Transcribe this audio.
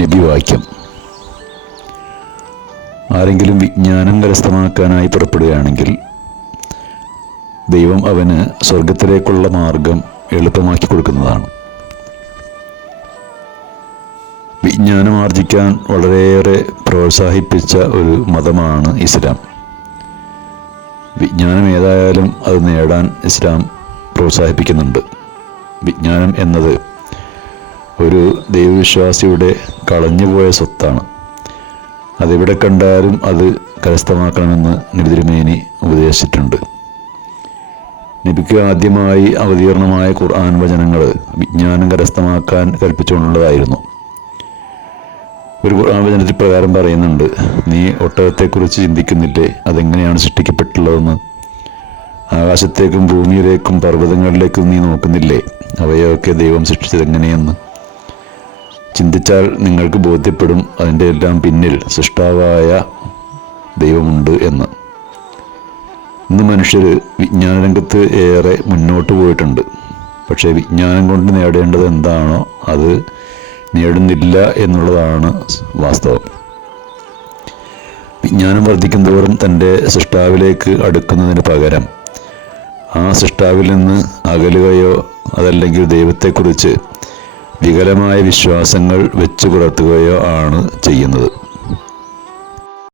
നബിവാക്യം. ആരെങ്കിലും വിജ്ഞാനം കരസ്ഥമാക്കാനായി പുറപ്പെടുകയാണെങ്കിൽ ദൈവം അവന് സ്വർഗത്തിലേക്കുള്ള മാർഗം എളുപ്പമാക്കി കൊടുക്കുന്നതാണ്. വിജ്ഞാനം ആർജിക്കാൻ വളരെയേറെ പ്രോത്സാഹിപ്പിച്ച ഒരു മതമാണ് ഇസ്ലാം. വിജ്ഞാനം ഏതായാലും അത് നേടാൻ ഇസ്ലാം പ്രോത്സാഹിപ്പിക്കുന്നുണ്ട്. വിജ്ഞാനം എന്നത് ഒരു ദൈവവിശ്വാസിയുടെ കളഞ്ഞുപോയ സ്വത്താണ്. അതെവിടെ കണ്ടാലും അത് കരസ്ഥമാക്കണമെന്ന് നബി തിരുമേനി ഉപദേശിച്ചിട്ടുണ്ട്. നബിക്ക് ആദ്യമായി അവതീർണമായ ഖുർആൻ വചനങ്ങൾ വിജ്ഞാനം കരസ്ഥമാക്കാൻ കൽപ്പിച്ചുകൊണ്ടുള്ളതായിരുന്നു. ഒരു ഖുർആൻ വചനത്തിൽ പ്രകാരം പറയുന്നുണ്ട്, നീ ഒട്ടകത്തെക്കുറിച്ച് ചിന്തിക്കുന്നില്ലേ? അതെങ്ങനെയാണ് സൃഷ്ടിക്കപ്പെട്ടുള്ളതെന്ന്. ആകാശത്തേക്കും ഭൂമിയിലേക്കും പർവ്വതങ്ങളിലേക്കും നീ നോക്കുന്നില്ലേ? അവയൊക്കെ ദൈവം സൃഷ്ടിച്ചതെങ്ങനെയെന്ന്. ചിന്തിച്ചാൽ നിങ്ങൾക്ക് ബോധ്യപ്പെടും അതിൻ്റെ എല്ലാം പിന്നിൽ സൃഷ്ടാവായ ദൈവമുണ്ട് എന്ന്. ഇന്ന് മനുഷ്യർ വിജ്ഞാനരംഗത്ത് ഏറെ മുന്നോട്ട് പോയിട്ടുണ്ട്. പക്ഷേ വിജ്ഞാനം കൊണ്ട് നേടേണ്ടത് എന്താണോ അത് നേടുന്നില്ല എന്നുള്ളതാണ് വാസ്തവം. വിജ്ഞാനം വർദ്ധിക്കും തോറും തൻ്റെ സൃഷ്ടാവിലേക്ക് അടുക്കുന്നതിന് പകരം ആ സൃഷ്ടാവിൽ നിന്ന് അകലുകയോ അതല്ലെങ്കിൽ ദൈവത്തെക്കുറിച്ച് വികലമായ വിശ്വാസങ്ങൾ വെച്ചു പുലർത്തുകയോ ആണ് ചെയ്യുന്നത്.